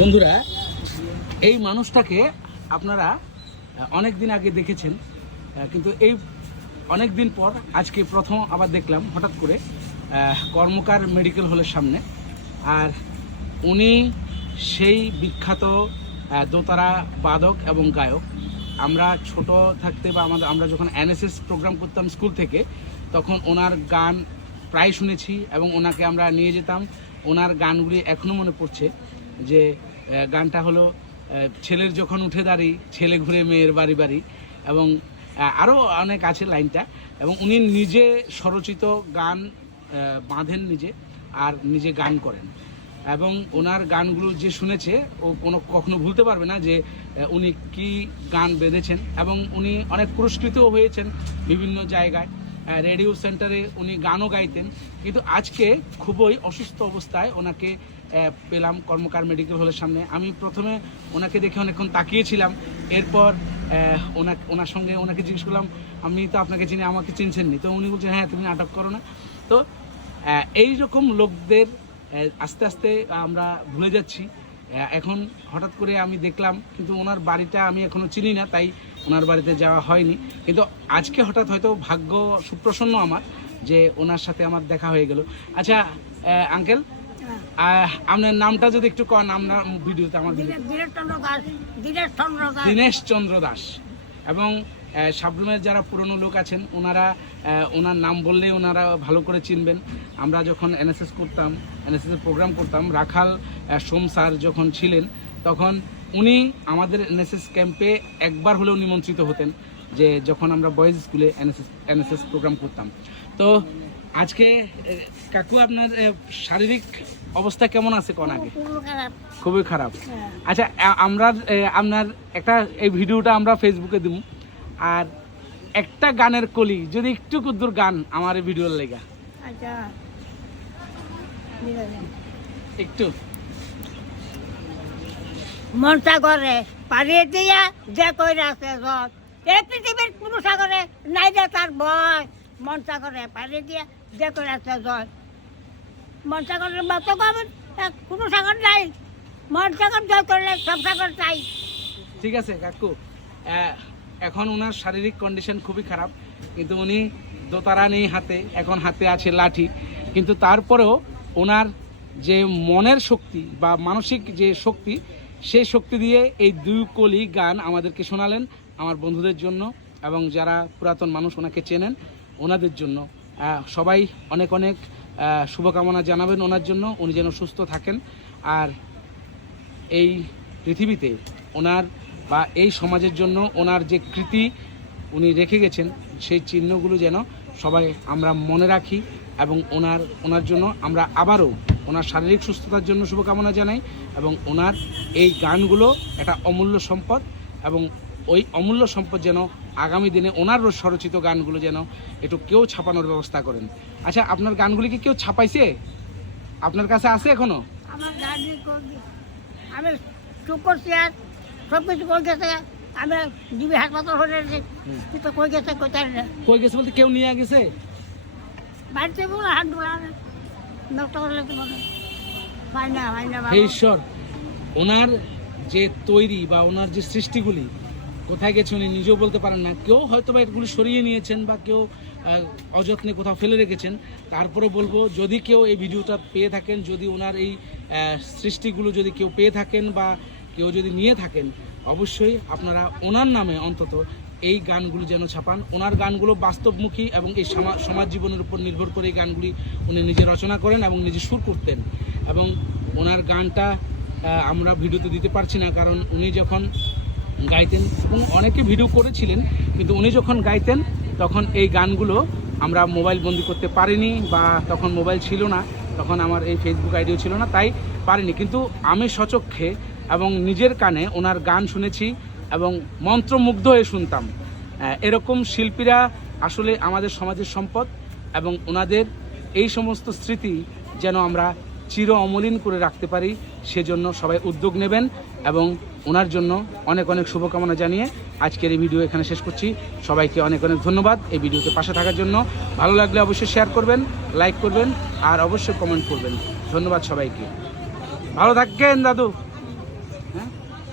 বন্ধুরা, এই মানুষটাকে আপনারা অনেক দিন আগে দেখেছেন, কিন্তু এই অনেক দিন পর আজকে প্রথম আবার দেখলাম হঠাৎ করে কর্মকার মেডিকেল হলের সামনে। আর উনি সেই বিখ্যাত দোতারা বাদক এবং গায়ক। আমরা ছোট থাকতে বা আমরা যখন এনএসএস প্রোগ্রাম করতাম স্কুল থেকে, তখন ওনার গান প্রায় শুনেছি এবং ওনাকে আমরা নিয়ে যেতাম। ওনার গানগুলি এখনও মনে পড়ছে, যে গানটা হলো ছেলের যখন উঠে দাঁড়ি ছেলে ঘুরে মেয়ের বাড়ি বাড়ি, এবং আরও অনেক আছে লাইনটা। এবং উনি নিজে স্বরচিত গান বাঁধেন নিজে, আর নিজে গান করেন। এবং ওনার গানগুলো যে শুনেছে ও কখনো ভুলতে পারবে না যে উনি কি গান বেঁধেছেন। এবং উনি অনেক পুরস্কৃতও হয়েছেন বিভিন্ন জায়গায়। রেডিও সেন্টারে উনি গানও গাইতেন, কিন্তু আজকে খুবই অসুস্থ অবস্থায় ওনাকে পেলাম কর্মকার মেডিকেল হলের সামনে। আমি প্রথমে ওনাকে দেখে অনেকক্ষণ তাকিয়েছিলাম। এরপর ওনার সঙ্গে ওনাকে জিজ্ঞেস করলাম, আমি তো আপনাকে চিনি, আমাকে চিনছেননি? তো উনি বলছেন, হ্যাঁ, তুমি নাটক করো না। তো এই রকম লোকদের আস্তে আস্তে আমরা ভুলে যাচ্ছি। এখন হঠাৎ করে আমি দেখলাম, কিন্তু ওনার বাড়িটা আমি এখনও চিনি না, তাই ওনার বাড়িতে যাওয়া হয়নি। কিন্তু আজকে হঠাৎ হয়তো ভাগ্য সুপ্রসন্ন আমার যে ওনার সাথে আমার দেখা হয়ে গেল। আচ্ছা আঙ্কেল, আপনার নামটা যদি একটু কন, আপনার ভিডিওতে আমার দীনেশ চন্দ্র দাস। এবং সাবরুমের যারা পুরনো লোক আছেন ওনারা ওনার নাম বললে ওনারা ভালো করে চিনবেন। আমরা যখন এনএসএস করতাম, এনএসএসের প্রোগ্রাম করতাম, রাখাল সোম স্যার যখন ছিলেন, তখন উনি আমাদের এনএসএস ক্যাম্পে একবার হলেও নিমন্ত্রিত হতেন, যে যখন আমরা বয়েজ স্কুলে এনএসএস প্রোগ্রাম করতাম। তো আজকে কাকু, আপনার শারীরিক অবস্থা কেমন আছে? কোন আগে খুবই খারাপ। আচ্ছা, আপনার একটা এই ভিডিওটা আমরা ফেসবুকে দিব, আর একটা গানের কলি যদি একটু কুদ্দুর গান আমার এই ভিডিওর লেগা। আচ্ছা, একটু মনসা করে পারিয়ে দিয়া যে কই আছে জল, এই পৃথিবীর কোনো সাগরে নাই যে তার ভয়। মনসা করে পারিয়ে দিয়া যে কই আছে জল, মনসা করে মতো কবেন কোনো সাগর নাই। মনসাগর জয় করলে সব সাগর চাই। ঠিক আছে কাকু, এখন ওনার শারীরিক কন্ডিশন খুবই খারাপ, কিন্তু উনি দোতারা নেই হাতে, এখন হাতে আছে লাঠি। কিন্তু তারপরেও ওনার যে মনের শক্তি বা মানসিক যে শক্তি, সেই শক্তি দিয়ে এই দুই কলি গান আমাদেরকে শোনালেন, আমার বন্ধুদের জন্য এবং যারা পুরাতন মানুষ ওনাকে চেনেন ওনাদের জন্য। সবাই অনেক অনেক শুভকামনা জানাবেন ওনার জন্য, উনি যেন সুস্থ থাকেন। আর এই পৃথিবীতে ওনার বা এই সমাজের জন্য ওনার যে কৃতি উনি রেখে গেছেন, সেই চিহ্নগুলো যেন সবাই আমরা মনে রাখি। এবং ওনার জন্য আমরা আবারও ওনার শারীরিক সুস্থতার জন্য শুভকামনা জানাই। এবং ওনার এই গানগুলো একটা অমূল্য সম্পদ, এবং ওই অমূল্য সম্পদ যেন আগামী দিনে ওনার স্বরচিত গানগুলো যেন একটু কেউ ছাপানোর ব্যবস্থা করেন। আচ্ছা, আপনার গানগুলি কি কেউ ছাপাইছে? আপনার কাছে আছে এখনো? আমার গান আমি চুপ করছি, আর সব কিছু কই গেছে। আমি দিবি হাসপাতাল হলে কিন্তু কই গেছে, কই গেছে বলতে কেউ নিয়ে গেছে? বাড়িতে বলে হাত ধোয়া নষ্ট করলে তো হয় না, হয় না। হে ঈশ্বর, ওনার যে তৈরি বা ওনার যে সৃষ্টিগুলি কোথায় গেছে উনি নিজেও বলতে পারেন না। কেউ হয়তো বা এগুলি সরিয়ে নিয়েছেন বা কেউ অযত্নে কোথাও ফেলে রেখেছেন। তারপরে বলবো, যদি কেউ এই ভিডিওটা পেয়ে থাকেন, যদি ওনার এই সৃষ্টিগুলো যদি কেউ পেয়ে থাকেন বা কেউ যদি নিয়ে থাকেন, অবশ্যই আপনারা ওনার নামে অন্তত এই গানগুলো যেন ছাপান। ওনার গানগুলো বাস্তবমুখী এবং এই সমাজ জীবনের উপর নির্ভর করে এই গানগুলি উনি নিজে রচনা করেন এবং নিজে সুর করতেন। এবং ওনার গানটা আমরা ভিডিওতে দিতে পারছি না, কারণ উনি যখন গাইতেন, এবং অনেকে ভিডিও করেছিলেন, কিন্তু উনি যখন গাইতেন তখন এই গানগুলো আমরা মোবাইল বন্দি করতে পারিনি, বা তখন মোবাইল ছিল না, তখন আমার এই ফেসবুক আইডিও ছিল না, তাই পারিনি। কিন্তু আমি স্বচক্ষে এবং নিজের কানে ওনার গান শুনেছি এবং মন্ত্রমুগ্ধ হয়ে শুনতাম। এরকম শিল্পীরা আসলে আমাদের সমাজের সম্পদ, এবং ওনাদের এই সমস্ত স্মৃতি যেন আমরা চির অমলিন করে রাখতে পারি, সেজন্য সবাই উদ্যোগ নেবেন। এবং ওনার জন্য অনেক অনেক শুভকামনা জানিয়ে আজকের এই ভিডিও এখানে শেষ করছি। সবাইকে অনেক অনেক ধন্যবাদ এই ভিডিওতে পাশে থাকার জন্য। ভালো লাগলে অবশ্যই শেয়ার করবেন, লাইক করবেন, আর অবশ্যই কমেন্ট করবেন। ধন্যবাদ সবাইকে। ভালো থাকেন দাদু।